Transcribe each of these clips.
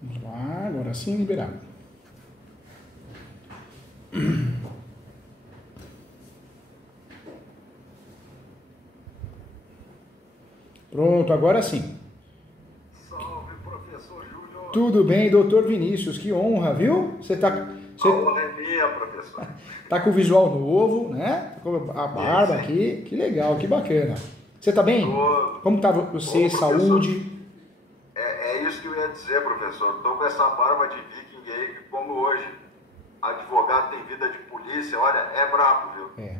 Vamos lá, agora sim liberado. Pronto, agora sim. Salve, professor Júnior. Tudo bem, doutor Vinícius, que honra, viu? A honra é minha, professor. Tá com o visual novo, né? Tá com a barba aqui, que legal, que bacana. Você tá bem? Como tá você, saúde? É isso que eu ia dizer, professor. Tô com essa barba de viking aí, que como hoje advogado tem vida de polícia, olha, é brabo, viu? É.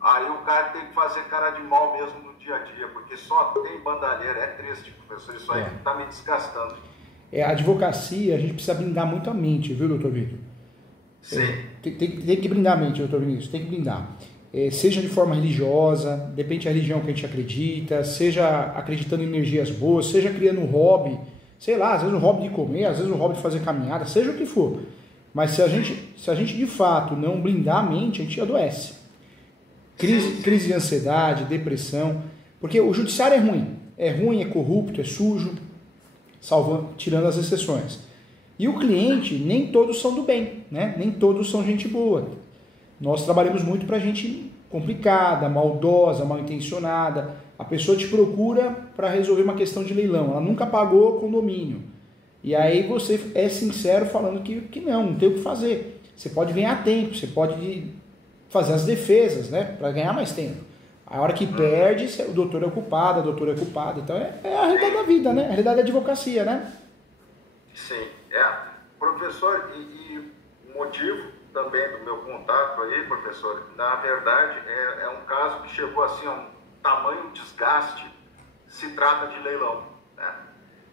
Aí o cara tem que fazer cara de mal mesmo no dia a dia, porque só tem bandalheira. É triste, professor, isso aí tá me desgastando. A advocacia, a gente precisa blindar muito a mente, viu, doutor Vitor? Sim. Tem que blindar a mente, doutor Vinícius, tem que blindar. Seja de forma religiosa, depende da religião que a gente acredita, seja acreditando em energias boas, seja criando um hobby, sei lá, às vezes um hobby de comer, às vezes um hobby de fazer caminhada, seja o que for. Mas se a gente de fato não blindar a mente, a gente adoece. Crise de ansiedade, depressão, porque o judiciário é ruim, é corrupto, é sujo, tirando as exceções. E o cliente, nem todos são do bem, né? Nem todos são gente boa. Nós trabalhamos muito para gente complicada, maldosa, mal intencionada. A pessoa te procura para resolver uma questão de leilão, ela nunca pagou o condomínio. E aí você é sincero falando que não tem o que fazer. Você pode ganhar tempo, você pode fazer as defesas, né? Para ganhar mais tempo. A hora que perde, o doutor é o culpado, a doutora é culpada. Então é a realidade da vida, né? A realidade da advocacia, né? Sim, professor, e o motivo também do meu contato aí, professor, na verdade é um caso que chegou assim a um tamanho desgaste, se trata de leilão, né?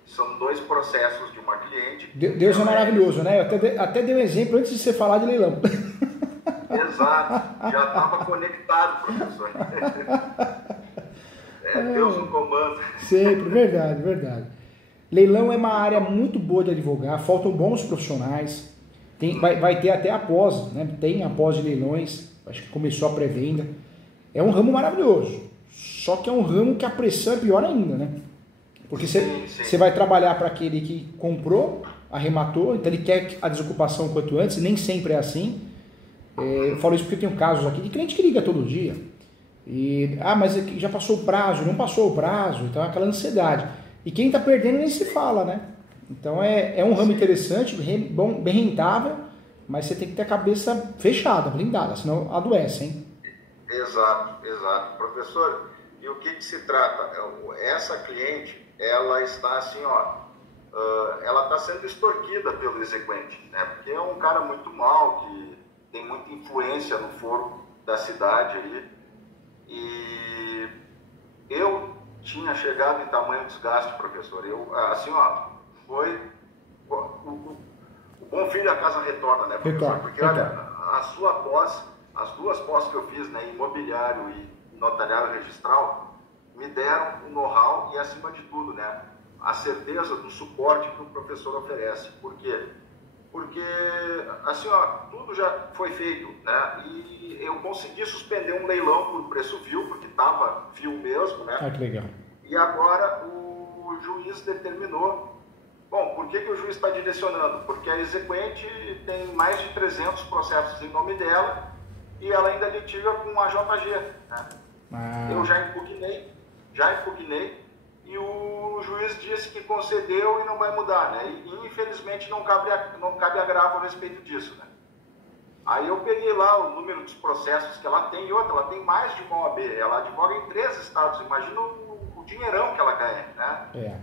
São 2 processos de uma cliente. Deus é maravilhoso, né? Eu até dei um exemplo antes de você falar de leilão. Exato, já estava conectado, professor. Deus no comando. Sempre, verdade. Leilão é uma área muito boa de advogar, faltam bons profissionais. Vai ter até após, né? Tem após de leilões, acho que começou a pré-venda. É um ramo maravilhoso, só que é um ramo que a pressão é pior ainda, né? Porque você vai trabalhar para aquele que comprou, arrematou, então ele quer a desocupação quanto antes, e nem sempre é assim. Eu falo isso porque eu tenho casos aqui de cliente que liga todo dia. Mas já passou o prazo, não passou o prazo, então é aquela ansiedade. E quem está perdendo nem se fala, né? Então é um ramo interessante, bem rentável, mas você tem que ter a cabeça fechada, blindada, senão adoece, hein? Exato. Professor, e o que se trata? Essa cliente, ela está assim, ela está sendo extorquida pelo exequente, né? Porque é um cara muito mau, que tem muita influência no foro da cidade aí, e eu tinha chegado em tamanho desgaste, professor. Foi o bom filho a casa retorna, né, professor? Porque olha, as 2 posses que eu fiz, né, imobiliário e notariado registral, me deram o know-how e, acima de tudo, né, a certeza do suporte que o professor oferece. Por quê? Porque, assim, tudo já foi feito, né? E eu consegui suspender um leilão por preço vil, porque estava vil mesmo, né? Que legal. E agora o juiz determinou. Bom, por que o juiz está direcionando? Porque a exequente tem mais de 300 processos em nome dela e ela ainda litiga com a JG, né? Eu já impugnei, e o juiz disse que concedeu e não vai mudar, né? E infelizmente não cabe agravo a respeito disso, né? Aí eu peguei lá o número dos processos que ela tem, e outra, ela tem mais de uma OAB, ela advoga em 3 estados, imagina o dinheirão que ela ganha, né?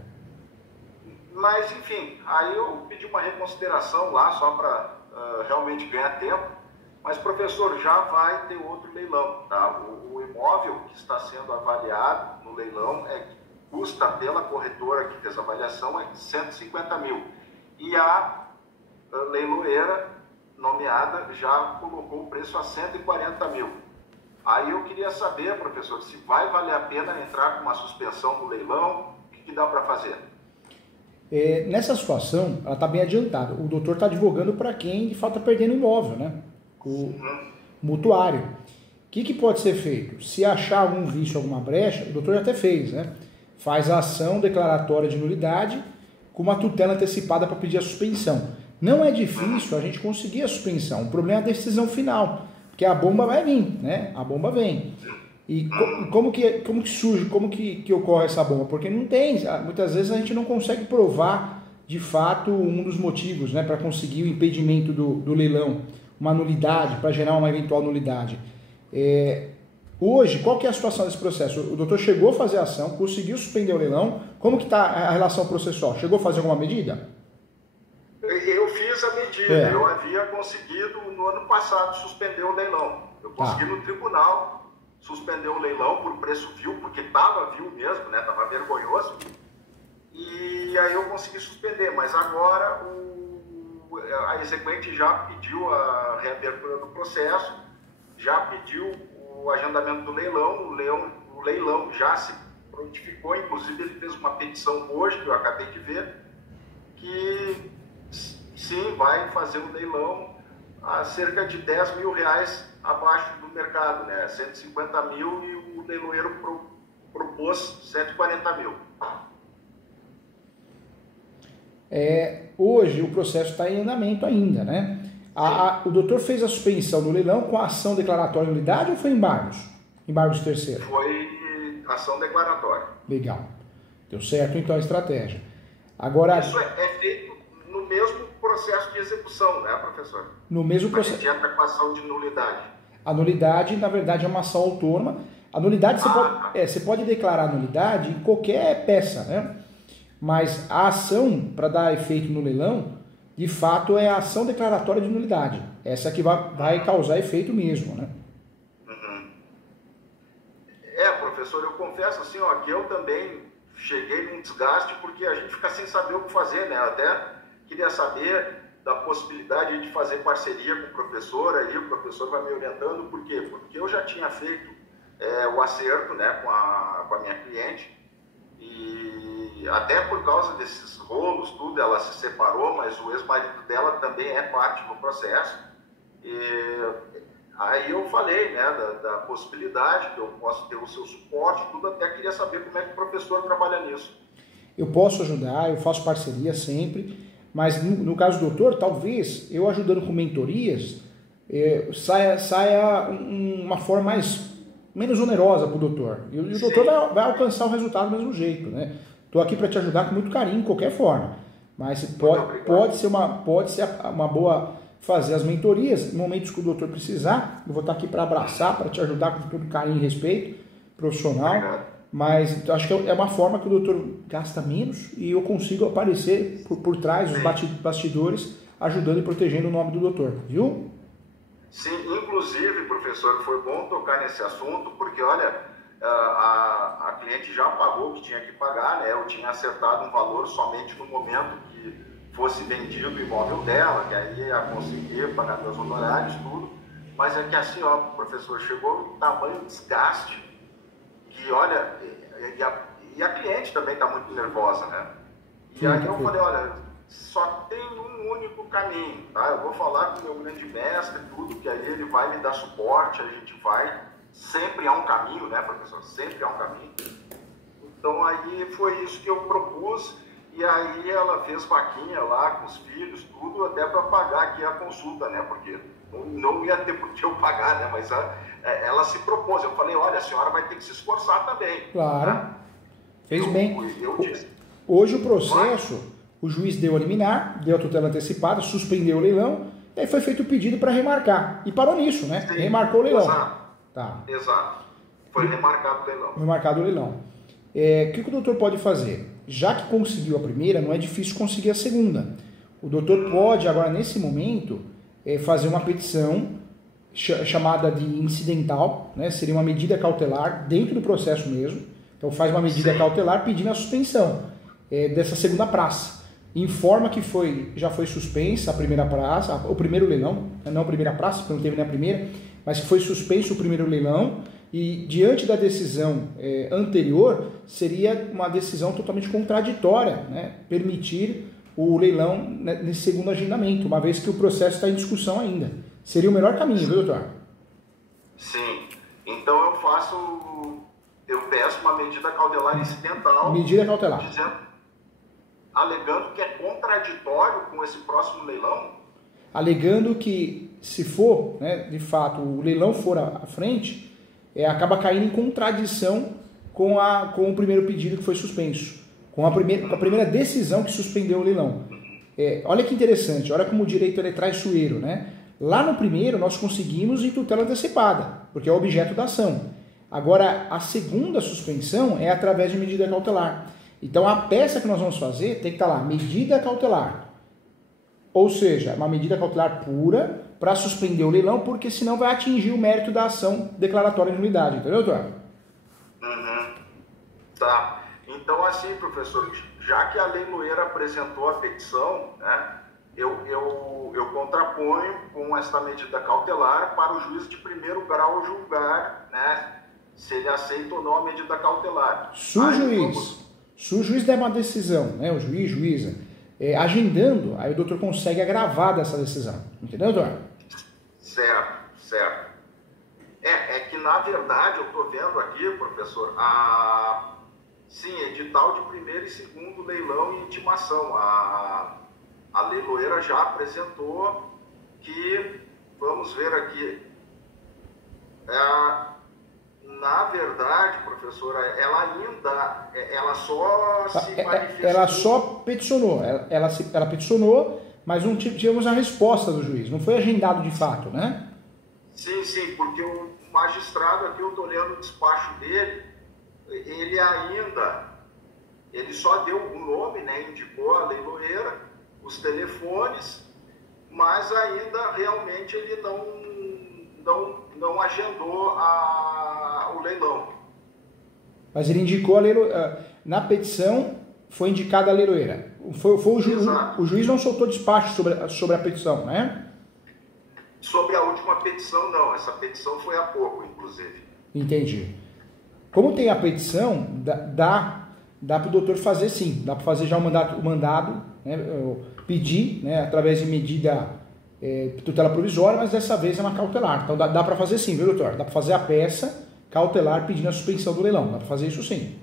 Mas enfim, aí eu pedi uma reconsideração lá, só para realmente ganhar tempo. Mas, professor, já vai ter outro leilão, tá? O imóvel que está sendo avaliado no leilão custa pela corretora que fez a avaliação 150 mil. E a leiloeira nomeada já colocou o preço a 140 mil. Aí eu queria saber, professor, se vai valer a pena entrar com uma suspensão no leilão, o que dá para fazer? Nessa situação, ela está bem adiantada. O doutor está advogando para quem de fato está perdendo imóvel, né? O mutuário. O que pode ser feito? Se achar algum vício, alguma brecha, o doutor já até fez, né? Faz a ação declaratória de nulidade com uma tutela antecipada para pedir a suspensão. Não é difícil a gente conseguir a suspensão, o problema é a decisão final, porque a bomba vai vir, né? A bomba vem. E como que surge, como que ocorre essa bomba? Porque não tem, muitas vezes a gente não consegue provar de fato um dos motivos, né, para conseguir o impedimento do leilão, uma nulidade, para gerar uma eventual nulidade. Hoje, qual que é a situação desse processo? O doutor chegou a fazer a ação, conseguiu suspender o leilão, como que está a relação processual? Chegou a fazer alguma medida? Eu fiz a medida, eu havia conseguido no ano passado suspender o leilão. Eu consegui no tribunal suspender o leilão por preço vil, porque estava vil mesmo, né? Estava vergonhoso. E aí eu consegui suspender, mas agora a exequente já pediu a reabertura do processo, já pediu o agendamento do leilão, o leilão já se prontificou, inclusive ele fez uma petição hoje, que eu acabei de ver, que sim, vai fazer um leilão a cerca de 10 mil reais abaixo do mercado, né? 150 mil e o leiloeiro propôs 140 mil. Hoje o processo está em andamento ainda, né? O doutor fez a suspensão do leilão com a ação declaratória de nulidade ou foi embargos? Embargos terceiros? Foi ação declaratória. Legal. Deu certo então a estratégia. Agora, isso é feito no mesmo processo de execução, né, professor? No mesmo processo. A gente entra com a ação de nulidade. A nulidade, na verdade, é uma ação autônoma. A nulidade, você pode declarar a nulidade em qualquer peça, né? Mas a ação, para dar efeito no leilão, de fato é a ação declaratória de nulidade. Essa que vai causar efeito mesmo, né? Professor, eu confesso assim, ó, que eu também cheguei num desgaste porque a gente fica sem saber o que fazer, né? Eu até queria saber da possibilidade de fazer parceria com o professor, aí o professor vai me orientando, por quê? Porque eu já tinha feito o acerto, né, com a minha cliente, e até por causa desses rolos, tudo, ela se separou, mas o ex-marido dela também é parte do processo, aí eu falei, né, da possibilidade que eu posso ter o seu suporte, tudo, até queria saber como é que o professor trabalha nisso. Eu posso ajudar, eu faço parceria sempre, mas no caso do doutor, talvez eu ajudando com mentorias, saia uma forma menos onerosa para o doutor. E o doutor vai alcançar o resultado do mesmo jeito, né? Estou aqui para te ajudar com muito carinho, de qualquer forma. Mas pode ser uma boa fazer as mentorias, em momentos que o doutor precisar. Eu vou estar aqui para abraçar, para te ajudar com todo carinho e respeito profissional. Obrigado. Mas acho que é uma forma que o doutor gasta menos e eu consigo aparecer por trás dos bastidores, ajudando e protegendo o nome do doutor, viu? Sim, inclusive, professor, foi bom tocar nesse assunto, porque, olha, a cliente já pagou o que tinha que pagar, né? Eu tinha acertado um valor somente no momento que fosse vendido o imóvel dela, que aí ia conseguir pagar meus honorários, tudo. Mas é que assim, ó, professor, chegou um tamanho desgaste que, olha, e a cliente também está muito nervosa, né? E aí eu falei, olha, só tem um único caminho, tá? Eu vou falar com o meu grande mestre, tudo, que aí ele vai me dar suporte, a gente vai, sempre há um caminho, né, professor? Sempre há um caminho. Então aí foi isso que eu propus, e aí ela fez vaquinha lá com os filhos, tudo, até para pagar aqui a consulta, né? Porque não ia ter por que eu pagar, né? Mas ela se propôs. Eu falei, olha, a senhora vai ter que se esforçar também. Claro. Né? Fez bem. Eu disse. Hoje o processo, o juiz deu a liminar, deu a tutela antecipada, suspendeu o leilão, e aí foi feito o pedido para remarcar. E parou nisso, né? Sim, remarcou o leilão. Exato. Tá. Exato. Foi remarcado o leilão. Remarcado o leilão. O que o doutor pode fazer? Já que conseguiu a primeira, não é difícil conseguir a segunda. O doutor pode, agora nesse momento, fazer uma petição chamada de incidental, né? Seria uma medida cautelar dentro do processo mesmo. Então faz uma medida cautelar pedindo a suspensão dessa segunda praça. Informa que já foi suspensa a primeira praça, o primeiro leilão, não a primeira praça, porque não teve nem a primeira, mas que foi suspenso o primeiro leilão, e diante da decisão anterior, seria uma decisão totalmente contraditória, né? Permitir o leilão nesse segundo agendamento, uma vez que o processo está em discussão ainda. Seria o melhor caminho, viu, doutor? Sim. Então eu peço uma medida cautelar incidental. Medida cautelar. alegando que é contraditório com esse próximo leilão? Alegando que, se for, né, de fato, o leilão for à frente, acaba caindo em contradição com o primeiro pedido que foi suspenso, com a primeira decisão que suspendeu o leilão. Olha que interessante, olha como o direito é traiçoeiro, né? Lá no primeiro nós conseguimos em tutela antecipada, porque é o objeto da ação. Agora, a segunda suspensão é através de medida cautelar. Então, a peça que nós vamos fazer tem que estar lá, medida cautelar. Ou seja, uma medida cautelar pura para suspender o leilão, porque senão vai atingir o mérito da ação declaratória de nulidade. Entendeu, doutor? Tá. Então, assim, professor, já que a leiloeira apresentou a petição, né, eu contraponho com esta medida cautelar para o juiz de primeiro grau julgar, né, se ele aceita ou não a medida cautelar. Se o juiz der uma decisão, né, o juiz, juíza, agendando, aí o doutor consegue agravar dessa decisão. Entendeu, doutor? Certo. É que, na verdade, eu estou vendo aqui, professor, sim, edital de primeiro e segundo leilão e intimação. A leiloeira já apresentou que, vamos ver aqui, na verdade, professora, ela só se manifestou... Ela só peticionou, ela peticionou, mas não tivemos a resposta do juiz, não foi agendado de fato, né? Sim, porque o magistrado aqui, eu estou lendo o despacho dele, ele só deu o nome, né, indicou a leiloeira, os telefones, mas ainda realmente ele não agendou o leilão. Mas ele indicou na petição foi indicada a leiloeira. O juiz não soltou despacho sobre a petição, né? Sobre a última petição, não. Essa petição foi há pouco, inclusive. Entendi. Como tem a petição, dá para o doutor fazer sim. Dá para fazer já o mandado, né, pedir, né, através de medida tutela provisória, mas dessa vez é uma cautelar. Então dá para fazer sim, viu, doutor? Dá para fazer a peça cautelar pedindo a suspensão do leilão. Dá para fazer isso sim.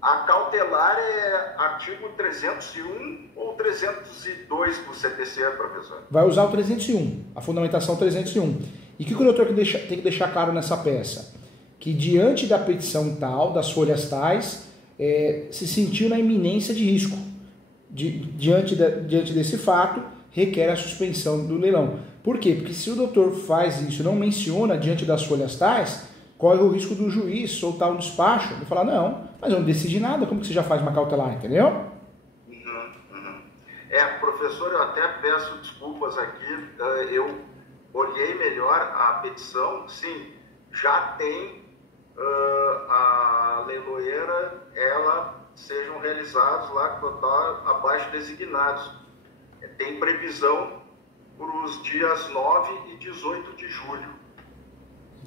A cautelar é artigo 301 ou 302 do CPC, professor? Vai usar o 301, a fundamentação 301. E o que o doutor tem que deixar claro nessa peça? Que diante da petição tal, das folhas tais, se sentiu na iminência de risco. Diante desse fato, requer a suspensão do leilão. Por quê? Porque se o doutor faz isso, não menciona diante das folhas tais, corre o risco do juiz soltar um despacho e falar, não, mas eu não decidi nada, como que você já faz uma cautelar, entendeu? Professor, eu até peço desculpas aqui, eu olhei melhor a petição, sim, já tem a leiloeira, sejam realizados lá, total abaixo designados. Tem previsão para os dias 9 e 18 de julho.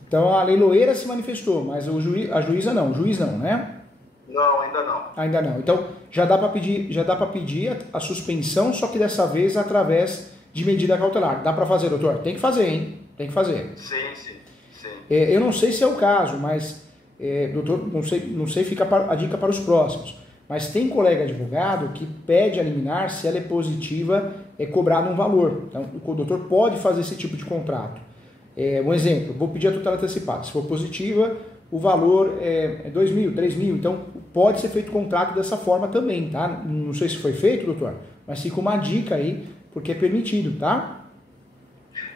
Então a leiloeira se manifestou, mas a juíza não, o juiz não, né? Não, ainda não. Ainda não. Então já dá para pedir a suspensão, só que dessa vez através de medida cautelar. Dá para fazer, doutor? Tem que fazer, hein? Tem que fazer. Sim. Eu não sei se é o caso, mas doutor, não sei, fica a dica para os próximos. Mas tem colega advogado que pede a liminar, se ela é positiva, é cobrado um valor. Então o doutor pode fazer esse tipo de contrato. Um exemplo, vou pedir a tutela antecipada. Se for positiva, o valor é 2 mil, 3 mil. Então, pode ser feito contrato dessa forma também, tá? Não sei se foi feito, doutor, mas fica uma dica aí, porque é permitido, tá?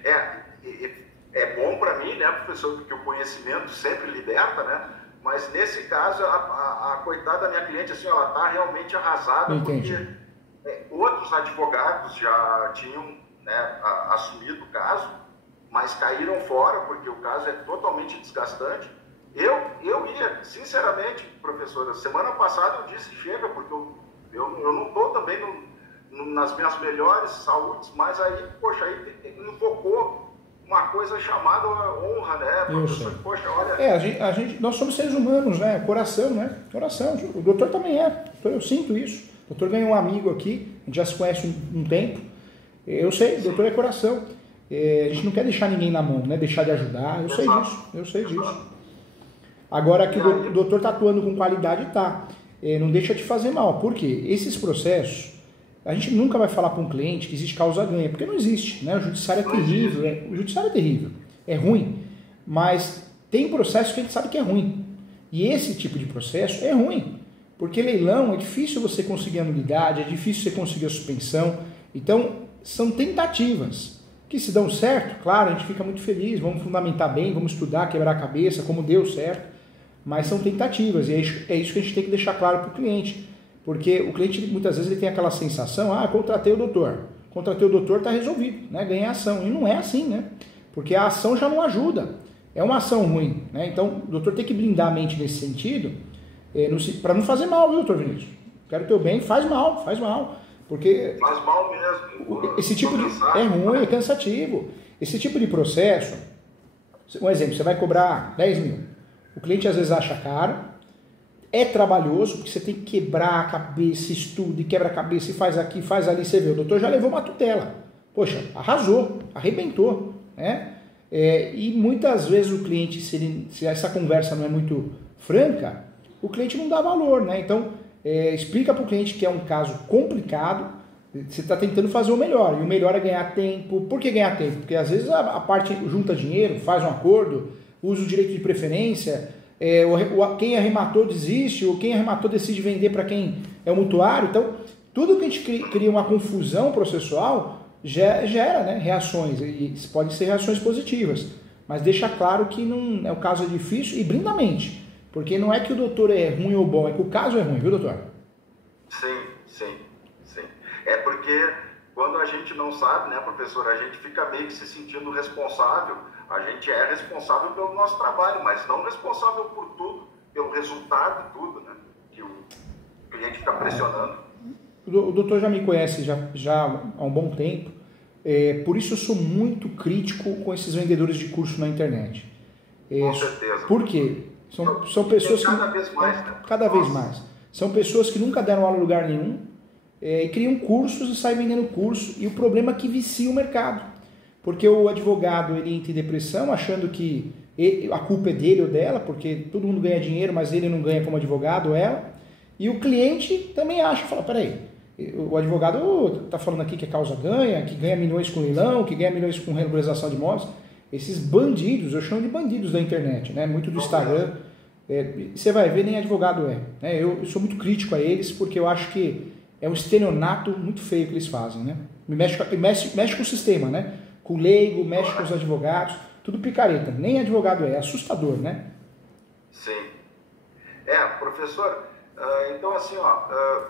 É bom para mim, né, professor, porque o conhecimento sempre liberta, né? Mas nesse caso, a coitada da minha cliente, assim, ela está realmente arrasada. Entendi. Porque outros advogados já tinham, né, assumido o caso, mas caíram fora, porque o caso é totalmente desgastante. Eu ia, sinceramente, professora, semana passada eu disse chega, porque eu não estou também nas minhas melhores saúdes, mas aí, poxa, aí invocou uma coisa chamada honra, né, professor? Poxa, olha... Nós somos seres humanos, né? Coração, né? Coração. O doutor também é. Eu sinto isso. O doutor ganhou um amigo aqui, a gente já se conhece um tempo. Eu sei, o doutor é coração. A gente não quer deixar ninguém na mão, né? Deixar de ajudar. Eu sei disso. Agora que o doutor está atuando com qualidade, tá. não deixa de fazer mal. Por quê? Esses processos, a gente nunca vai falar para um cliente que existe causa-ganha, porque não existe, né? O judiciário é terrível, o judiciário é terrível, é ruim, mas tem processos que a gente sabe que é ruim. E esse tipo de processo é ruim, porque leilão é difícil você conseguir a nulidade, é difícil você conseguir a suspensão. Então, são tentativas que se dão certo, claro, a gente fica muito feliz, vamos fundamentar bem, vamos estudar, quebrar a cabeça, como deu certo, mas são tentativas, e é isso que a gente tem que deixar claro para o cliente, porque o cliente, muitas vezes, ele tem aquela sensação, contratei o doutor, está resolvido, né? Ganhei a ação, e não é assim, né? Porque a ação já não ajuda, é uma ação ruim, né? Então, o doutor tem que blindar a mente nesse sentido, para não fazer mal, viu, doutor Vinícius? Quero o teu bem, faz mal, porque faz mal mesmo. Esse tipo de é ruim, é cansativo. Esse tipo de processo, um exemplo, você vai cobrar 10 mil. O cliente às vezes acha caro, é trabalhoso, porque você tem que quebrar a cabeça, estuda e quebra a cabeça e faz aqui, faz ali, você vê. O doutor já levou uma tutela. Poxa, arrasou, arrebentou, né? E muitas vezes o cliente, se essa conversa não é muito franca, o cliente não dá valor, né? Então, explica para o cliente que é um caso complicado, você está tentando fazer o melhor, e o melhor é ganhar tempo. Por que ganhar tempo? Porque às vezes a parte junta dinheiro, faz um acordo, usa o direito de preferência, quem arrematou desiste, ou quem arrematou decide vender para quem é o mutuário. Então, tudo que a gente cria uma confusão processual gera, né, reações, e podem ser reações positivas, mas deixa claro que não, o caso é difícil e brinda a mente. Porque não é que o doutor é ruim ou bom, é que o caso é ruim, viu, doutor? Sim. É porque quando a gente não sabe, né, professor, a gente fica meio que se sentindo responsável. A gente é responsável pelo nosso trabalho, mas não responsável por tudo, pelo resultado de tudo, né? Que o cliente fica pressionando. O doutor já me conhece já há um bom tempo, por isso eu sou muito crítico com esses vendedores de curso na internet. Com certeza. Por quê? São pessoas cada vez mais, né? Cada vez mais. São pessoas que nunca deram aula em lugar nenhum, e criam cursos e saem vendendo curso, e o problema é que vicia o mercado. Porque o advogado ele entra em depressão achando que a culpa é dele ou dela, porque todo mundo ganha dinheiro, mas ele não ganha como advogado ou ela. E o cliente também acha, fala, peraí, o advogado está falando aqui que a causa ganha, que ganha milhões com leilão, que ganha milhões com regularização de imóveis. Esses bandidos, eu chamo de bandidos da internet, né? Muito do Instagram, você vai ver, nem advogado né? Eu sou muito crítico a eles, porque eu acho que é um estelionato muito feio que eles fazem, né? Mexe com o sistema, né? Com o leigo, mexe com os advogados, tudo picareta, nem advogado é assustador, né? Sim. Professor, então assim,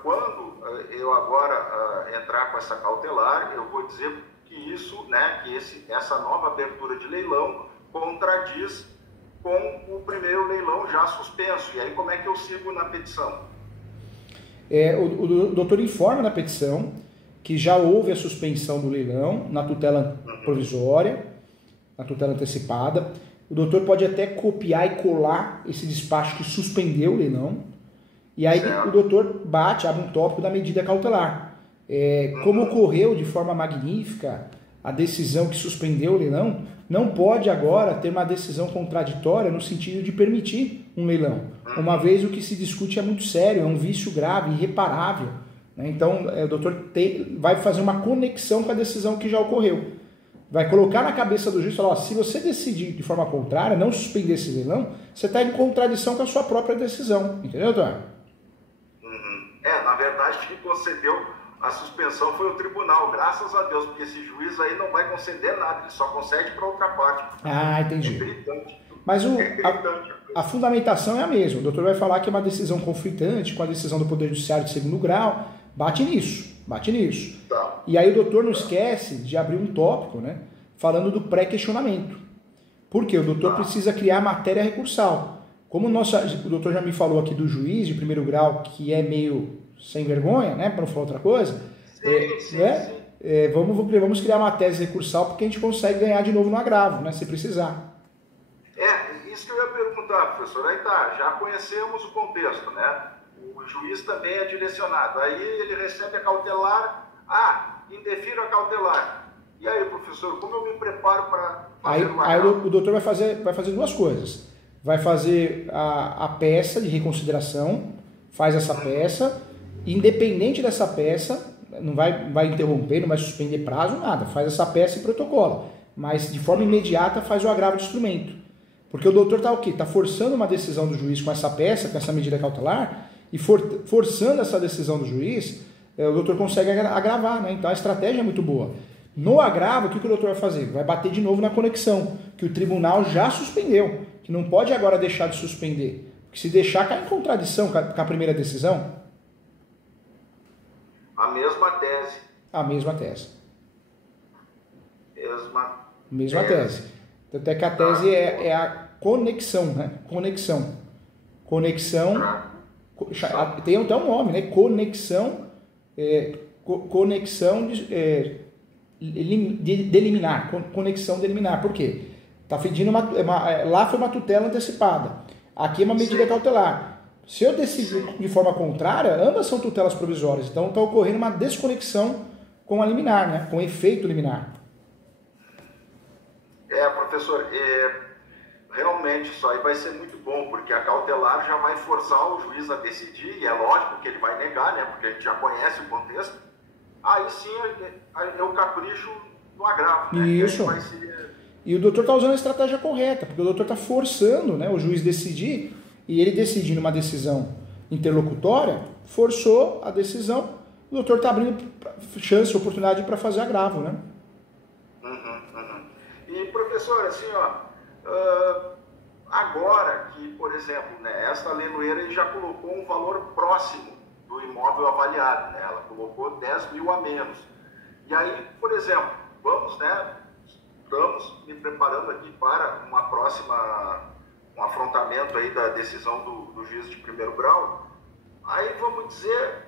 quando eu agora entrar com essa cautelar, eu vou dizer que isso, né, essa nova abertura de leilão contradiz com o primeiro leilão já suspenso. E aí como é que eu sigo na petição? O doutor informa na petição que já houve a suspensão do leilão na tutela provisória, na tutela antecipada. O doutor pode até copiar e colar esse despacho que suspendeu o leilão. E aí o doutor abre um tópico da medida cautelar. Como ocorreu de forma magnífica a decisão que suspendeu o leilão, não pode agora ter uma decisão contraditória no sentido de permitir um leilão, uma vez o que se discute é muito sério, é um vício grave, irreparável, né? Então o doutor vai fazer uma conexão com a decisão que já ocorreu, vai colocar na cabeça do juiz e falar, se você decidir de forma contrária, não suspender esse leilão, você está em contradição com a sua própria decisão, entendeu, doutor? Na verdade, quem concedeu a suspensão foi o tribunal, graças a Deus, porque esse juiz aí não vai conceder nada, ele só concede para outra parte. Entendi. É gritante. Mas a fundamentação é a mesma. O doutor vai falar que é uma decisão conflitante com a decisão do Poder Judiciário de segundo grau. Bate nisso. Tá. E aí o doutor não esquece de abrir um tópico, né, falando do pré-questionamento. Por quê? O doutor precisa criar matéria recursal. Como o doutor já me falou aqui do juiz de primeiro grau, que é meio sem vergonha, né, para não falar outra coisa, sim. Vamos criar uma tese recursal porque a gente consegue ganhar de novo no agravo, né, se precisar. Isso que eu ia perguntar, professor. Aí já conhecemos o contexto, né? O juiz também é direcionado. Aí ele recebe a cautelar, indefiro a cautelar. E aí, professor, como eu me preparo para fazer uma... Aí o doutor vai fazer duas coisas. Vai fazer a peça de reconsideração, faz essa peça, independente dessa peça, não vai interromper, não vai suspender prazo, nada, faz essa peça e protocola, mas de forma imediata faz o agravo de instrumento. Porque o doutor está o quê? Está forçando uma decisão do juiz com essa peça, com essa medida cautelar, e forçando essa decisão do juiz, o doutor consegue agravar, né? Então a estratégia é muito boa. No agravo, o que o doutor vai fazer? Vai bater de novo na conexão, que o tribunal já suspendeu, que não pode agora deixar de suspender. Porque se deixar, cai em contradição com a primeira decisão. A mesma tese. A mesma tese. Mesma tese. Tanto é que a tese é a conexão, né? Conexão. Tem até um nome, né? Conexão. Conexão deliminar. Conexão deliminar. Por quê? Tá pedindo lá foi uma tutela antecipada. Aqui é uma medida cautelar. Se eu decidir de forma contrária, ambas são tutelas provisórias. Então está ocorrendo uma desconexão com a liminar, né? Com o efeito liminar. Professor, realmente isso aí vai ser muito bom, porque a cautelar já vai forçar o juiz a decidir, e é lógico que ele vai negar, né? Porque a gente já conhece o contexto. Aí sim eu capricho no agravo, né? Isso. E o doutor está usando a estratégia correta, porque o doutor está forçando, né, o juiz decidir, e ele decidindo uma decisão interlocutória, forçou a decisão, o doutor está abrindo chance, oportunidade para fazer agravo, né? E professor, assim, agora que, por exemplo, né, esta leiloeira já colocou um valor próximo do imóvel avaliado, né? Ela colocou 10 mil a menos. E aí, por exemplo, estamos me preparando aqui para um afrontamento aí da decisão do juiz de primeiro grau. Aí vamos dizer,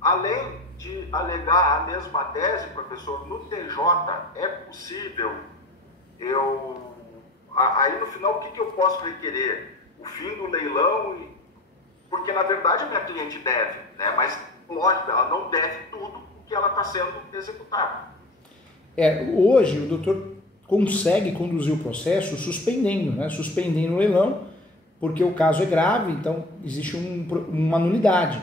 além de alegar a mesma tese, professor, no TJ é possível aí no final o que eu posso requerer? O fim do leilão? Porque na verdade a minha cliente deve, né? Mas lógico, ela não deve tudo o que ela está sendo executada. Hoje o doutor consegue conduzir o processo suspendendo, né? Suspendendo o leilão, porque o caso é grave, então existe uma nulidade.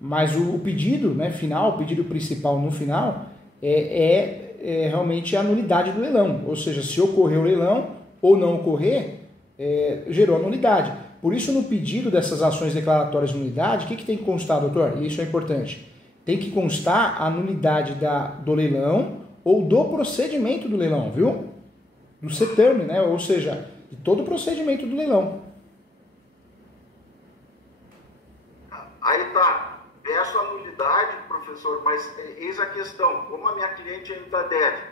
Mas o pedido, né, final, o pedido principal no final é realmente a nulidade do leilão. Ou seja, se ocorrer o leilão ou não ocorrer, gerou a nulidade. Por isso, no pedido dessas ações declaratórias de nulidade, o que tem que constar, doutor? Isso é importante. Tem que constar a nulidade do leilão ou do procedimento do leilão, viu? Do CETERM, né? Ou seja, de todo o procedimento do leilão. Aí tá. Peço a nulidade, professor, mas eis a questão. Como a minha cliente ainda deve,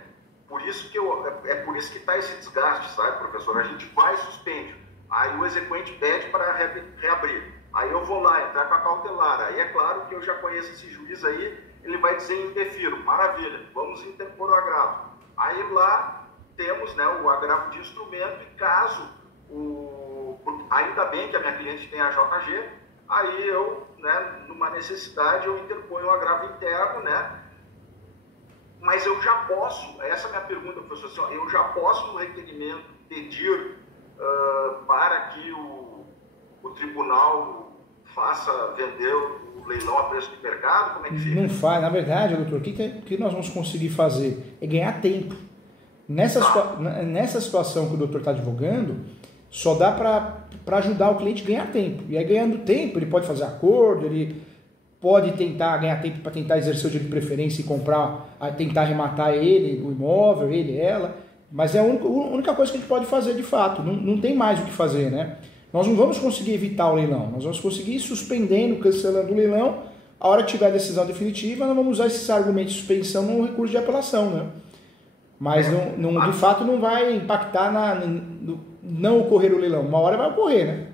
por isso que está esse desgaste, sabe, professor? A gente vai e suspende. Aí o exequente pede para reabrir. Aí eu vou lá, entrar com a cautelar. Aí é claro que eu já conheço esse juiz aí, ele vai dizer indefiro. Maravilha, vamos interpor o agravo. Aí lá temos, né, o agravo de instrumento e caso, ainda bem que a minha cliente tem a JG, aí eu, né, numa necessidade, eu interponho o agravo interno, né? Mas eu já posso, essa é a minha pergunta, professor, eu já posso no requerimento pedir para que o tribunal faça vender o leilão a preço de mercado? Como é que fica? Não faz, na verdade, doutor, o que nós vamos conseguir fazer é ganhar tempo. Nessa situação que o doutor está advogando, só dá para ajudar o cliente a ganhar tempo. E aí, ganhando tempo, ele pode fazer acordo, ele pode tentar ganhar tempo para tentar exercer o direito de preferência e tentar arrematar o imóvel, ela. Mas é a única coisa que a gente pode fazer de fato. Não tem mais o que fazer, né? Nós não vamos conseguir evitar o leilão. Nós vamos conseguir ir suspendendo, cancelando o leilão. A hora que tiver a decisão definitiva, nós vamos usar esses argumentos de suspensão no recurso de apelação, né? Mas de fato não vai impactar não ocorrer o leilão. Uma hora vai ocorrer, né?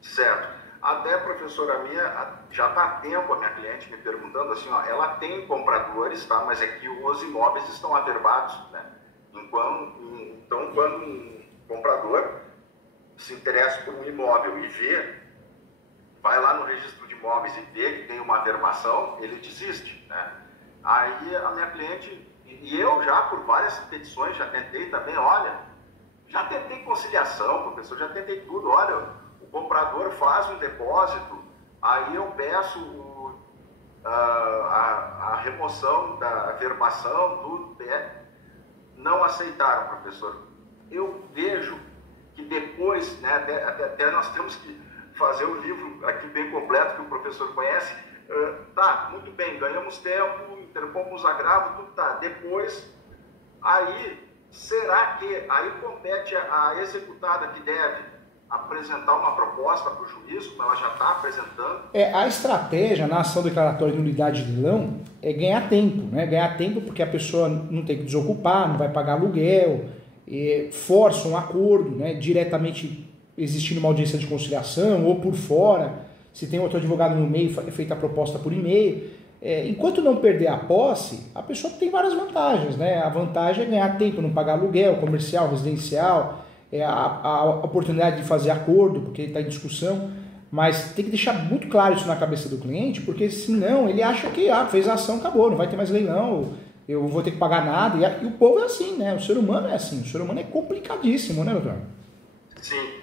Certo. Até, professora minha, já está há tempo a minha cliente me perguntando assim, ela tem compradores, tá? Mas é que os imóveis estão averbados, né? Então, quando um comprador se interessa por um imóvel e vai lá no registro de imóveis e vê que tem uma averbação, ele desiste, né? Aí a minha cliente, e eu já por várias petições já tentei também, já tentei conciliação, professor, já tentei tudo, o comprador faz um depósito, aí eu peço a remoção da averbação, tudo. Não aceitaram, professor. Eu vejo que depois, né, até nós temos que fazer o livro aqui bem completo, que o professor conhece. Tá, muito bem, ganhamos tempo, interpomos agravo, tudo tá. Depois, aí, será que aí compete a executada que deve apresentar uma proposta para o juiz, como ela já está apresentando? A estratégia na ação declaratória de nulidade de leilão é ganhar tempo, né? Ganhar tempo porque a pessoa não tem que desocupar, não vai pagar aluguel, força um acordo, né? Diretamente existindo uma audiência de conciliação ou por fora, se tem outro advogado no meio, é feita a proposta por e-mail. Enquanto não perder a posse, a pessoa tem várias vantagens, né? A vantagem é ganhar tempo, não pagar aluguel, comercial, residencial, a oportunidade de fazer acordo, porque está em discussão, mas tem que deixar muito claro isso na cabeça do cliente, porque senão ele acha que fez a ação, acabou, não vai ter mais leilão, eu vou ter que pagar nada, e o povo é assim, né? O ser humano é assim, o ser humano é complicadíssimo, né, doutor? Sim.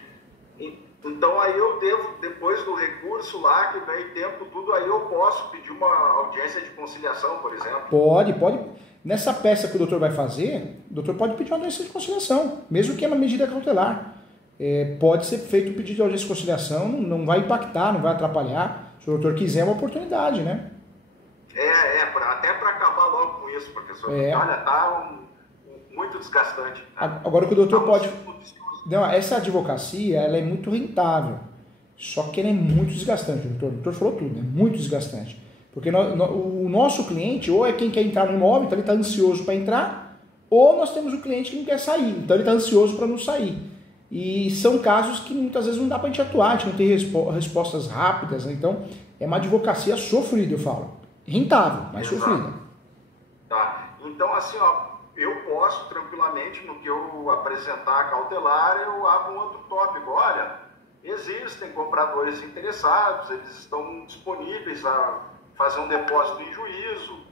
Então aí eu devo, depois do recurso lá, que vem tempo, tudo, aí eu posso pedir uma audiência de conciliação, por exemplo? Pode. Nessa peça que o doutor vai fazer, o doutor pode pedir uma audiência de conciliação, mesmo que é uma medida cautelar. Pode ser feito o pedido de audiência de conciliação, não vai impactar, não vai atrapalhar. Se o doutor quiser, é uma oportunidade, né? Até para acabar logo com isso, professor. Olha, tá muito desgastante. Né? Agora o que o doutor pode... Não, essa advocacia, ela é muito rentável, só que ela é muito desgastante, doutor. O doutor falou tudo, é muito desgastante. Porque o nosso cliente, ou é quem quer entrar no imóvel, então ele está ansioso para entrar, ou nós temos o cliente que não quer sair, então ele está ansioso para não sair. E são casos que muitas vezes não dá para a gente atuar, a gente não tem respostas rápidas, né? Então é uma advocacia sofrida, eu falo. Rentável, mas sofrida. Tá, então assim, eu posso tranquilamente, no que eu apresentar a cautelar, eu abro um outro tópico. Olha, existem compradores interessados, eles estão disponíveis a fazer um depósito em juízo,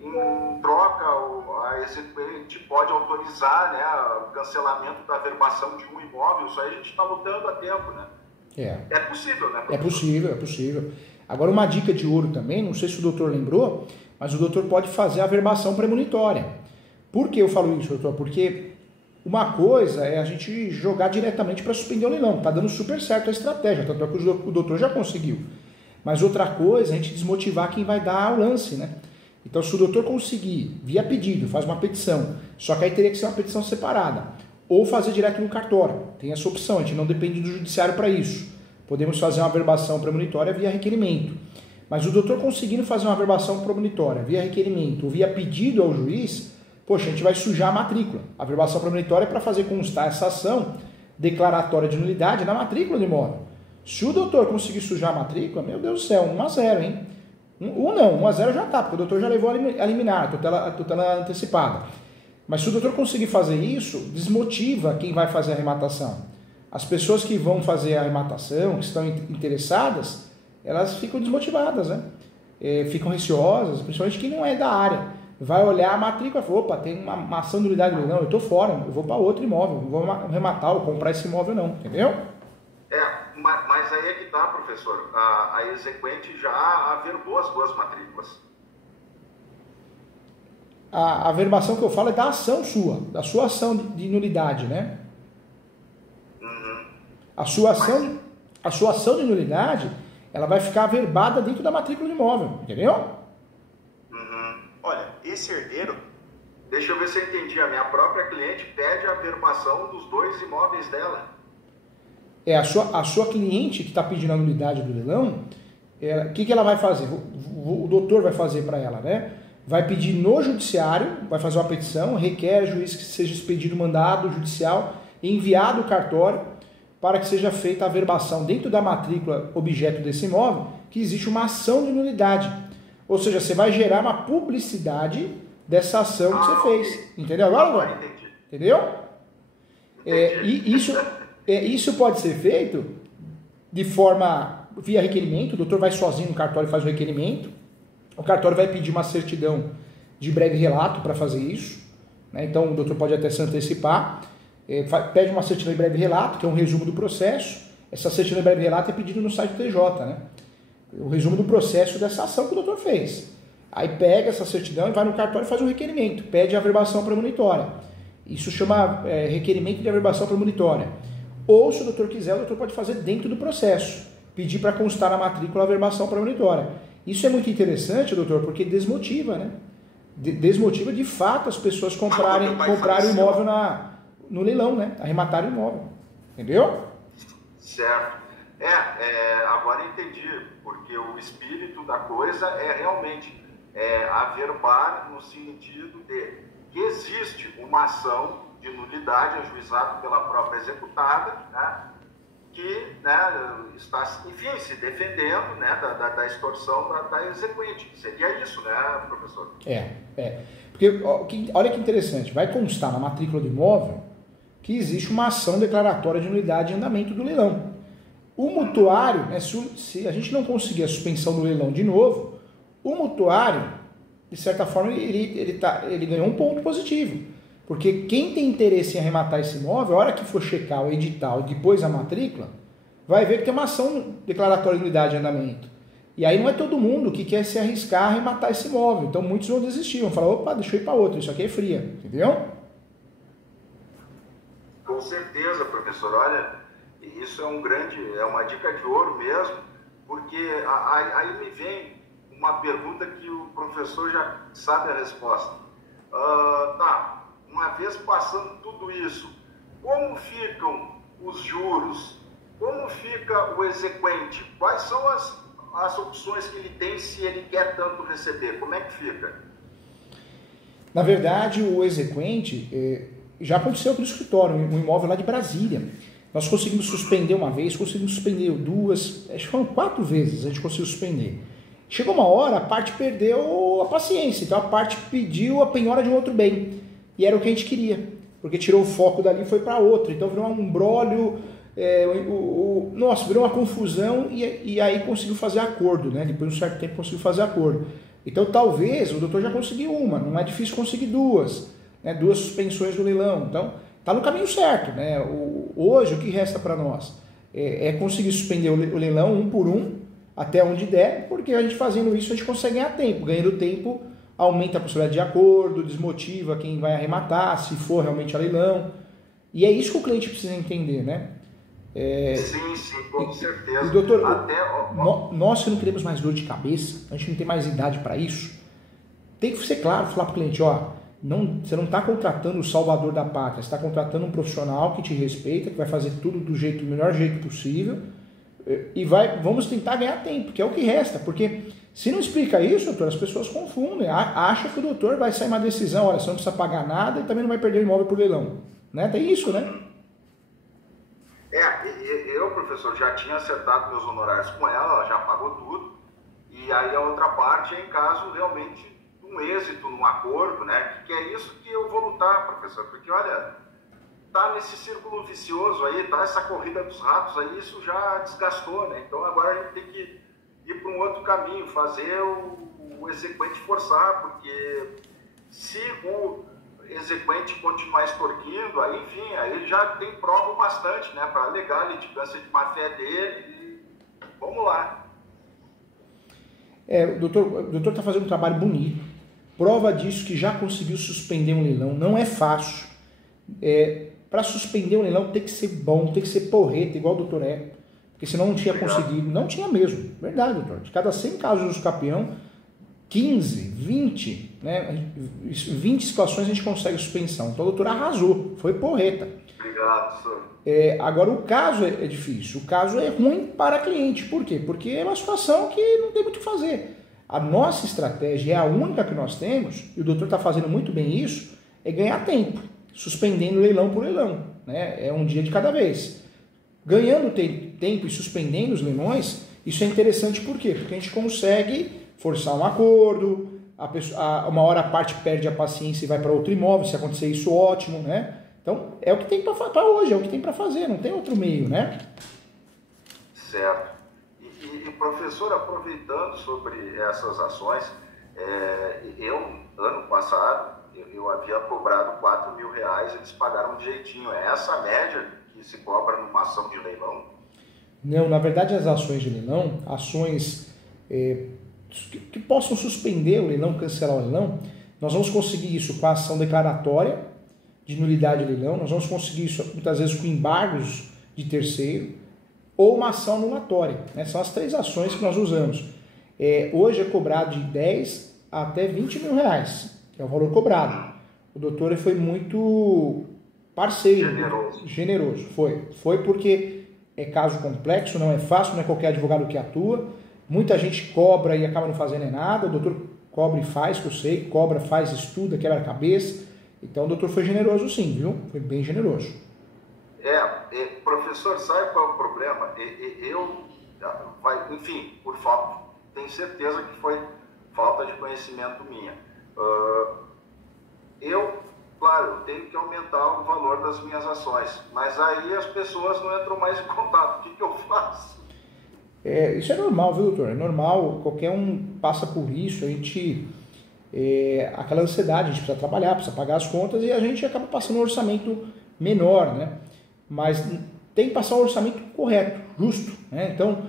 em troca a exequente pode autorizar, né, o cancelamento da averbação de um imóvel. Isso aí a gente está lutando há tempo, né? É possível, né? É possível. Agora uma dica de ouro também, não sei se o doutor lembrou, mas o doutor pode fazer a averbação premonitória. Por que eu falo isso, doutor? Porque uma coisa é a gente jogar diretamente para suspender o leilão. Está dando super certo a estratégia, tanto é que o doutor já conseguiu. Mas outra coisa é a gente desmotivar quem vai dar o lance, né? Então, se o doutor conseguir, via pedido, faz uma petição, só que aí teria que ser uma petição separada, ou fazer direto no cartório. Tem essa opção, a gente não depende do judiciário para isso. Podemos fazer uma averbação premonitória via requerimento. Mas o doutor conseguindo fazer uma averbação premonitória via requerimento ou via pedido ao juiz, poxa, a gente vai sujar a matrícula. A averbação premonitória é para fazer constar essa ação declaratória de nulidade na matrícula do imóvel. Se o doutor conseguir sujar a matrícula, meu Deus do céu, 1-0, hein? 1-0 já tá, porque o doutor já levou a liminar, a tutela antecipada. Mas se o doutor conseguir fazer isso, desmotiva quem vai fazer a arrematação. As pessoas que vão fazer a arrematação, que estão interessadas, elas ficam desmotivadas, né? Ficam receosas, principalmente quem não é da área. Vai olhar a matrícula e fala, opa, tem uma ação de nulidade, não, eu estou fora, eu vou para outro imóvel, não vou arrematar ou comprar esse imóvel não, entendeu? Mas aí é que tá, professor, a exequente já averbou as duas matrículas. A averbação que eu falo é da ação sua, da sua ação de nulidade, né? Uhum. A sua ação de nulidade, ela vai ficar averbada dentro da matrícula do imóvel, entendeu? Uhum. Olha, esse herdeiro, deixa eu ver se eu entendi, a minha própria cliente pede a averbação dos dois imóveis dela. A sua cliente que está pedindo a nulidade do leilão, o que ela vai fazer? O doutor vai fazer para ela, né? Vai pedir no judiciário, vai fazer uma petição, requer ao juiz que seja expedido mandado judicial, enviado o cartório, para que seja feita a averbação dentro da matrícula objeto desse imóvel, que existe uma ação de nulidade. Ou seja, você vai gerar uma publicidade dessa ação que você fez. Entendeu agora? Entendi. Entendeu? E isso pode ser feito de forma via requerimento. O doutor vai sozinho no cartório e faz o requerimento. O cartório vai pedir uma certidão de breve relato para fazer isso, né? Então o doutor pode até se antecipar. Pede uma certidão de breve relato, que é um resumo do processo. Essa certidão de breve relato é pedido no site do TJ, né? o resumo do processo dessa ação que o doutor fez. Aí pega essa certidão e vai no cartório e faz um requerimento, pede a averbação premonitória. Isso chama requerimento de averbação premonitória. Ou, se o doutor quiser, o doutor pode fazer dentro do processo, pedir para constar na matrícula a averbação premonitória. Isso é muito interessante, doutor, porque desmotiva, né? Desmotiva de fato as pessoas comprarem o imóvel no leilão, né? Arrematarem o imóvel. Entendeu? Certo. Agora entendi, porque o espírito da coisa é realmente averbar no sentido de que existe uma ação de nulidade ajuizada pela própria executada, né, que, né, está, enfim, se defendendo, né, da extorsão da exequente. Seria isso, né, professor? Porque olha que interessante, vai constar na matrícula do imóvel que existe uma ação declaratória de nulidade em andamento do leilão. O mutuário, né, se a gente não conseguir a suspensão do leilão de novo, o mutuário, de certa forma, ele ganhou um ponto positivo. Porque quem tem interesse em arrematar esse imóvel, a hora que for checar o edital e depois a matrícula, vai ver que tem uma ação declaratória de nulidade em andamento. E aí não é todo mundo que quer se arriscar a arrematar esse imóvel. Então muitos vão desistir, vão falar, opa, deixa eu ir para outro, isso aqui é fria, entendeu? Com certeza, professor. Olha, isso é uma dica de ouro mesmo, porque aí me vem uma pergunta que o professor já sabe a resposta. Uma vez passando tudo isso, como ficam os juros? Como fica o exequente? Quais são as opções que ele tem se ele quer tanto receber? Como é que fica? Na verdade, o exequente já aconteceu aqui no escritório, um imóvel lá de Brasília. Nós conseguimos suspender uma vez, conseguimos suspender duas, acho que foram 4 vezes a gente conseguiu suspender. Chegou uma hora, a parte perdeu a paciência, então a parte pediu a penhora de um outro bem. E era o que a gente queria, porque tirou o foco dali e foi para outro. Então virou um imbróglio, virou uma confusão e aí conseguiu fazer acordo, né? Depois de um certo tempo conseguiu fazer acordo. Então talvez o doutor já conseguiu uma, não é difícil conseguir duas, né? 2 suspensões do leilão. Então está no caminho certo, né? Hoje o que resta para nós é conseguir suspender o leilão um por um, até onde der, porque a gente fazendo isso a gente consegue ganhar tempo. Ganhando tempo, aumenta a possibilidade de acordo, desmotiva quem vai arrematar, se for realmente a leilão. E é isso que o cliente precisa entender, né? Sim, com certeza. E, doutor, nós que não queremos mais dor de cabeça, a gente não tem mais idade para isso, tem que ser claro, falar para o cliente, você não está contratando o salvador da pátria, você está contratando um profissional que te respeita, que vai fazer tudo do melhor jeito possível, e vamos tentar ganhar tempo, que é o que resta, porque se não explica isso, doutor, as pessoas confundem, acham que o doutor vai sair uma decisão, olha, você não precisa pagar nada e também não vai perder o imóvel por leilão, né? Tem isso, né? Eu, professor, já tinha acertado meus honorários com ela já pagou tudo, e aí a outra parte é em caso realmente de um êxito, num acordo, né? Que é isso que eu vou lutar, professor, porque olha, tá nesse círculo vicioso aí, tá essa corrida dos ratos aí, isso já desgastou, né? Então agora a gente tem que ir para um outro caminho, fazer o exequente forçar, porque se o exequente continuar extorquindo, aí enfim, aí ele já tem prova bastante, né, para alegar a litigância de má-fé dele e vamos lá. O doutor está fazendo um trabalho bonito, prova disso que já conseguiu suspender um leilão, não é fácil. Para suspender um leilão tem que ser bom, tem que ser porreta, igual o doutor é, porque senão não tinha conseguido, não tinha mesmo, verdade, doutor. De cada 100 casos de campeão, 15, 20, né, 20 situações a gente consegue suspensão. Então o doutor arrasou, foi porreta. Obrigado, senhor. Agora o caso é difícil, o caso é ruim para cliente. Por quê? Porque é uma situação que não tem muito o que fazer. A nossa estratégia é a única que nós temos, e o doutor está fazendo muito bem isso, é ganhar tempo, suspendendo leilão por leilão, né? É um dia de cada vez. Ganhando tempo e suspendendo os leilões, isso é interessante por quê? Porque a gente consegue forçar um acordo, uma hora a parte perde a paciência e vai para outro imóvel, se acontecer isso, ótimo, né? Então, é o que tem para hoje, é o que tem para fazer, não tem outro meio, né? Certo. E professor, aproveitando sobre essas ações, ano passado, eu havia cobrado R$4.000, eles pagaram direitinho. É essa a média que se cobra numa ação de leilão? Não, na verdade as ações de leilão, ações que possam suspender o leilão, cancelar o leilão. Nós vamos conseguir isso com a ação declaratória de nulidade de leilão, nós vamos conseguir isso muitas vezes com embargos de terceiro ou uma ação anulatória, né? São as 3 ações que nós usamos. Hoje é cobrado de 10 até 20 mil reais, que é o valor cobrado. O doutor foi muito parceiro, generoso. Foi porque é caso complexo, não é fácil, não é qualquer advogado que atua. Muita gente cobra e acaba não fazendo nada. O doutor cobra e faz, que eu sei, cobra, faz, estuda, quebra a cabeça. Então o doutor foi generoso sim, viu? Foi bem generoso. Professor, sabe qual é o problema? Enfim, por falta, tenho certeza que foi falta de conhecimento minha. Claro, eu tenho que aumentar o valor das minhas ações, mas aí as pessoas não entram mais em contato. O que eu faço? Isso é normal, viu, doutor? É normal, qualquer um passa por isso, a gente... aquela ansiedade, a gente precisa trabalhar, precisa pagar as contas e a gente acaba passando um orçamento menor, né? Mas tem que passar um orçamento correto, justo, né? Então,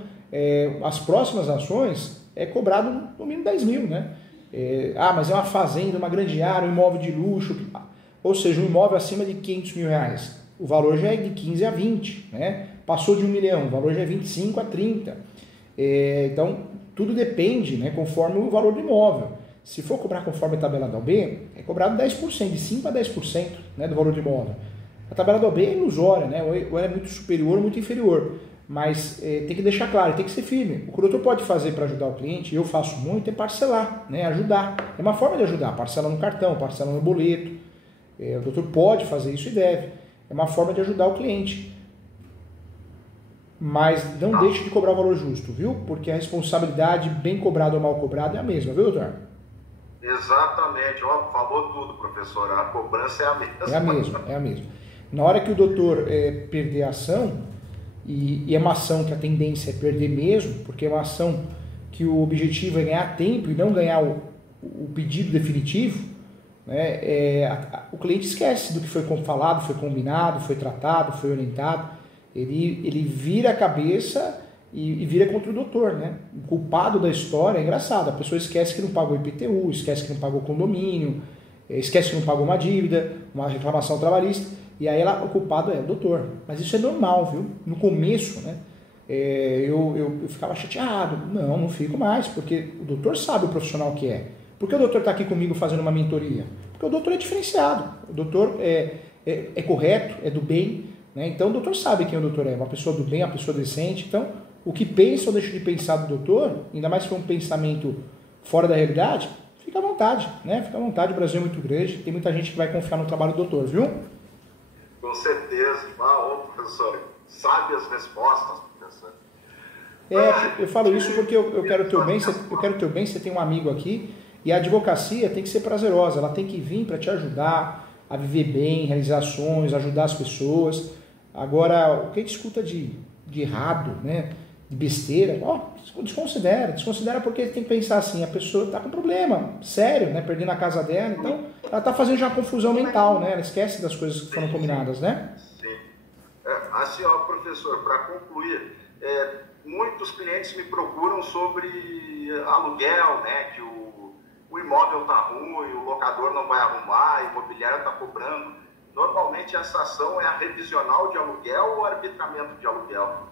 as próximas ações é cobrado no mínimo 10 mil, né? Mas é uma fazenda, uma grande área, um imóvel de luxo, ou seja, um imóvel acima de 500 mil reais. O valor já é de 15 a 20, né? Passou de 1 milhão, o valor já é 25 a 30. Então, tudo depende, né, conforme o valor do imóvel. Se for cobrar conforme a tabela da OAB, é cobrado 10%, de 5% a 10%, né, do valor do imóvel. A tabela da OAB é ilusória, né, ou ela é muito superior ou muito inferior. Mas tem que deixar claro, tem que ser firme. O que o doutor pode fazer para ajudar o cliente, e eu faço muito, é parcelar, né, ajudar. É uma forma de ajudar, parcela no cartão, parcela no boleto. O doutor pode fazer isso e deve. É uma forma de ajudar o cliente. Mas não deixe de cobrar o valor justo, viu? Porque a responsabilidade, bem cobrada ou mal cobrada, é a mesma, viu, doutor? Exatamente. Falou tudo, professor. A cobrança é a mesma. É a mesma. Na hora que o doutor perder a ação, e é uma ação que a tendência é perder mesmo, porque é uma ação que o objetivo é ganhar tempo e não ganhar o pedido definitivo, né, o cliente esquece do que foi falado, foi combinado, foi tratado, foi orientado. Ele vira a cabeça e vira contra o doutor, né? O culpado da história é engraçado. A pessoa esquece que não pagou IPTU, esquece que não pagou condomínio, esquece que não pagou uma dívida, uma reclamação trabalhista, e aí o culpado é o doutor. Mas isso é normal, viu? No começo, né? Eu ficava chateado. Não fico mais, porque o doutor sabe o profissional que é. Por que o doutor está aqui comigo fazendo uma mentoria? Porque o doutor é diferenciado. O doutor é correto, é do bem, né? Então o doutor sabe quem o doutor é. Uma pessoa do bem, uma pessoa decente. Então, o que pensa ou deixa de pensar do doutor, ainda mais se for um pensamento fora da realidade, fica à vontade, né? Fica à vontade, o Brasil é muito grande, tem muita gente que vai confiar no trabalho do doutor, viu? Com certeza. Professor, sabe as respostas, professor. Eu falo isso porque eu quero o teu bem, você tem um amigo aqui, e a advocacia tem que ser prazerosa, ela tem que vir para te ajudar a viver bem, realizar ações, ajudar as pessoas. Agora, o que a gente escuta de errado, né? De besteira, desconsidera, porque tem que pensar assim, a pessoa está com problema sério, né, perdendo a casa dela, então ela está fazendo já uma confusão mental, né, ela esquece das coisas que foram combinadas, né? Sim. Assim, professor, para concluir, muitos clientes me procuram sobre aluguel, né, que o imóvel está ruim, o locador não vai arrumar, a imobiliária está cobrando. Normalmente essa ação é a revisional de aluguel ou arbitramento de aluguel?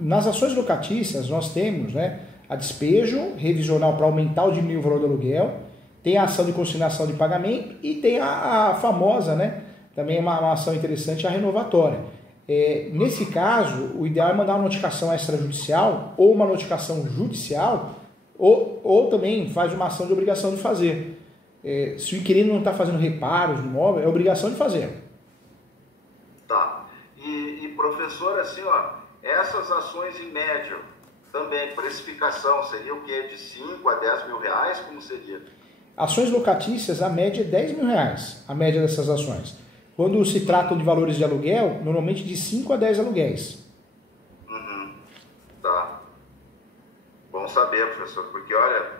Nas ações locatícias nós temos, né, a despejo revisional para aumentar ou diminuir o valor do aluguel, tem a ação de consignação de pagamento e tem a famosa, né, também uma ação interessante, a renovatória. Nesse caso, o ideal é mandar uma notificação extrajudicial ou uma notificação judicial ou também faz uma ação de obrigação de fazer. Se o inquilino não está fazendo reparos no imóvel, é obrigação de fazer. Tá. E professor, assim, essas ações em média, também, precificação, seria o quê? De 5 a 10 mil reais? Como seria? Ações locatícias, a média é 10 mil reais, a média dessas ações. Quando se tratam de valores de aluguel, normalmente de 5 a 10 aluguéis. Tá. Bom saber, professor, porque, olha,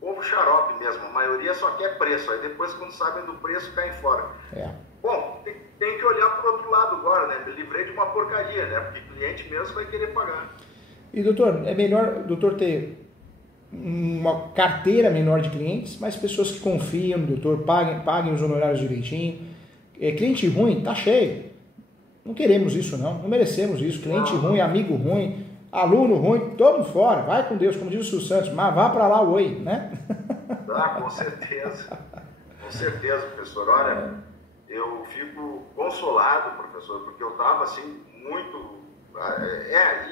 povo xarope mesmo, a maioria só quer preço, aí depois quando sabem do preço caem fora. Bom, tem que olhar para o outro lado agora, né? Me livrei de uma porcaria, né? Porque o cliente mesmo vai querer pagar. E, doutor, é melhor o doutor ter uma carteira menor de clientes, mas pessoas que confiam no doutor, paguem os honorários direitinho. Cliente ruim, tá cheio. Não queremos isso, não merecemos isso. Cliente ruim, amigo ruim, aluno ruim, todo mundo fora. Vai com Deus, como diz o Silvio Santos, mas vá para lá, oi, né? Ah, com certeza. Com certeza, professor. Olha, eu fico consolado, professor, porque eu estava assim, muito...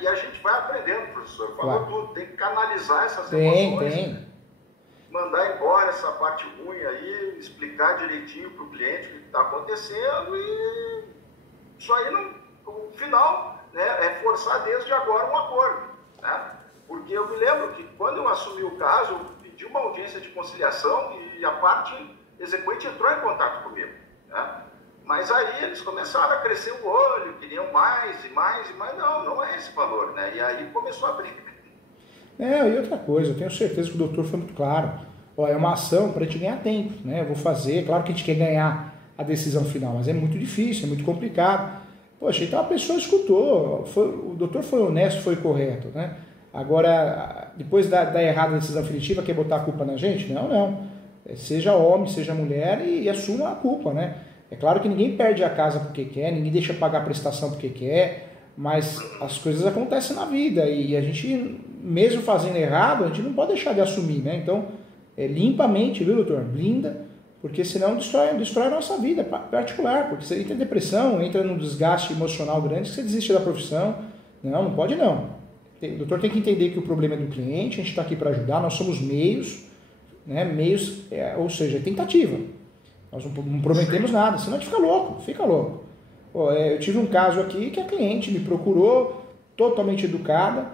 e a gente vai aprendendo, professor. Falou tudo, tem que canalizar essas emoções. Tem. Mandar embora essa parte ruim aí, explicar direitinho para o cliente o que está acontecendo e isso aí, no final, né, é forçar desde agora um acordo. Né? Porque eu me lembro que quando eu assumi o caso, eu pedi uma audiência de conciliação e a parte exequente entrou em contato comigo. Né? Mas aí eles começaram a crescer o olho, queriam mais e mais, não é esse valor, né? E aí começou a briga. E outra coisa, eu tenho certeza que o doutor foi muito claro. É uma ação para a gente ganhar tempo, né? Eu vou fazer, claro que a gente quer ganhar a decisão final, mas é muito difícil, é muito complicado. Poxa, então a pessoa escutou, o doutor foi honesto, foi correto, né? Agora, depois da errada decisão definitiva, quer botar a culpa na gente? Não. Seja homem, seja mulher e assuma a culpa, né? É claro que ninguém perde a casa porque quer, ninguém deixa pagar a prestação porque quer, mas as coisas acontecem na vida e a gente, mesmo fazendo errado, a gente não pode deixar de assumir, né? Então, limpa a mente, viu, doutor? Blinda, porque senão destrói a nossa vida particular, porque você entra em depressão, entra num desgaste emocional grande, que você desiste da profissão. Não pode não. O doutor tem que entender que o problema é do cliente, a gente está aqui para ajudar, nós somos meios, né? Ou seja, tentativa. Nós não prometemos nada, senão a gente fica louco. Eu tive um caso aqui que a cliente me procurou, totalmente educada,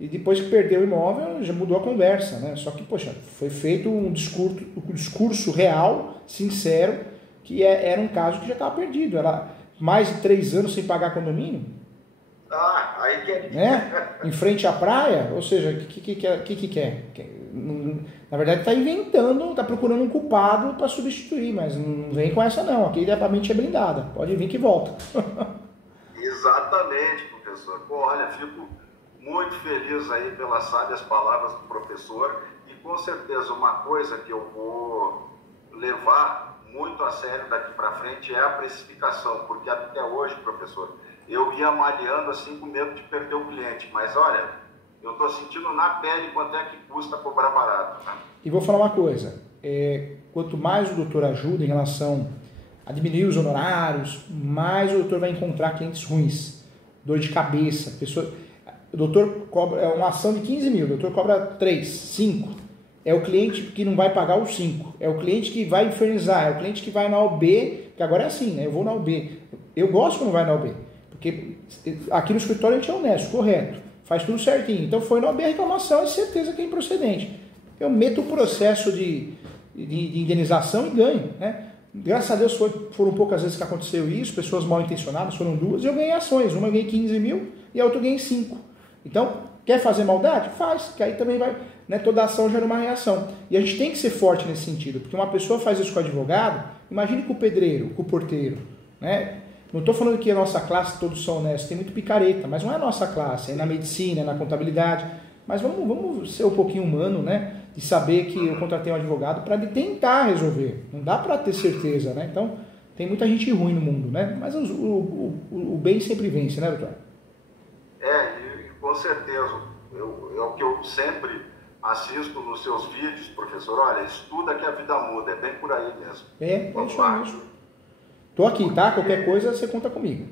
e depois que perdeu o imóvel, já mudou a conversa, né? Só que, poxa, foi feito um discurso real, sincero, que era um caso que já estava perdido. Ela, mais de 3 anos sem pagar condomínio. Aí quer... Né? Em frente à praia, ou seja, o que quer? Na verdade está inventando, está procurando um culpado para substituir, mas não vem com essa não, aqui a mente é blindada, pode vir que volta. Exatamente, professor. Olha, fico muito feliz aí pelas sábias palavras do professor e com certeza uma coisa que eu vou levar muito a sério daqui para frente é a precificação, porque até hoje, professor, eu ia malhando assim com medo de perder o cliente, mas olha... Eu estou sentindo na pele quanto é que custa cobrar barato. Né? E vou falar uma coisa, quanto mais o doutor ajuda em relação a diminuir os honorários, mais o doutor vai encontrar clientes ruins, dor de cabeça, o doutor cobra uma ação de 15 mil, o doutor cobra 3, 5, é o cliente que não vai pagar os 5, é o cliente que vai infernizar, é o cliente que vai na UB, que agora é assim, né? Eu vou na UB, eu gosto quando vai na UB, porque aqui no escritório a gente é honesto, correto, faz tudo certinho. Então foi na OAB a reclamação, é certeza que é improcedente. Eu meto o processo de indenização e ganho. Né? Graças a Deus foram poucas vezes que aconteceu isso, pessoas mal intencionadas, foram 2, e eu ganhei ações. Uma eu ganhei 15 mil e a outra eu ganhei 5. Então, quer fazer maldade? Faz, que aí também vai, né, toda ação gera uma reação. E a gente tem que ser forte nesse sentido, porque uma pessoa faz isso com o advogado, imagine com o pedreiro, com o porteiro, né? Não estou falando que a nossa classe todos são honestos, tem muito picareta, mas não é a nossa classe, é na medicina, é na contabilidade. Mas vamos ser um pouquinho humano, né? De saber que eu contratei um advogado para tentar resolver. Não dá para ter certeza, né? Então, tem muita gente ruim no mundo, né? Mas o bem sempre vence, né, doutor? Com certeza. É o que eu sempre assisto nos seus vídeos, professor. Olha, estuda que a vida muda, é bem por aí mesmo. É isso mesmo. Estou aqui, tá? Qualquer coisa você conta comigo.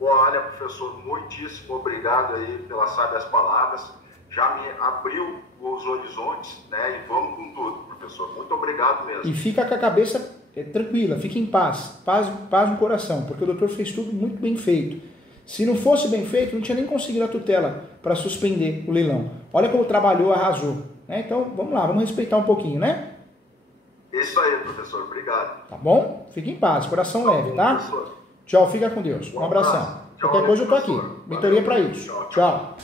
Olha, professor, muitíssimo obrigado aí pelas sábias palavras. Já me abriu os horizontes, né? E vamos com tudo, professor. Muito obrigado mesmo. E fica com a cabeça tranquila, fique em paz. Paz no coração, porque o doutor fez tudo muito bem feito. Se não fosse bem feito, não tinha nem conseguido a tutela para suspender o leilão. Olha como trabalhou, arrasou. Né? Então, vamos lá, vamos respeitar um pouquinho, né? Isso aí, professor. Obrigado. Tá bom? Fique em paz, coração leve, tá? Professor. Tchau, fica com Deus. Um abração. Qualquer coisa eu tô aqui. Mentoria para isso. Tchau.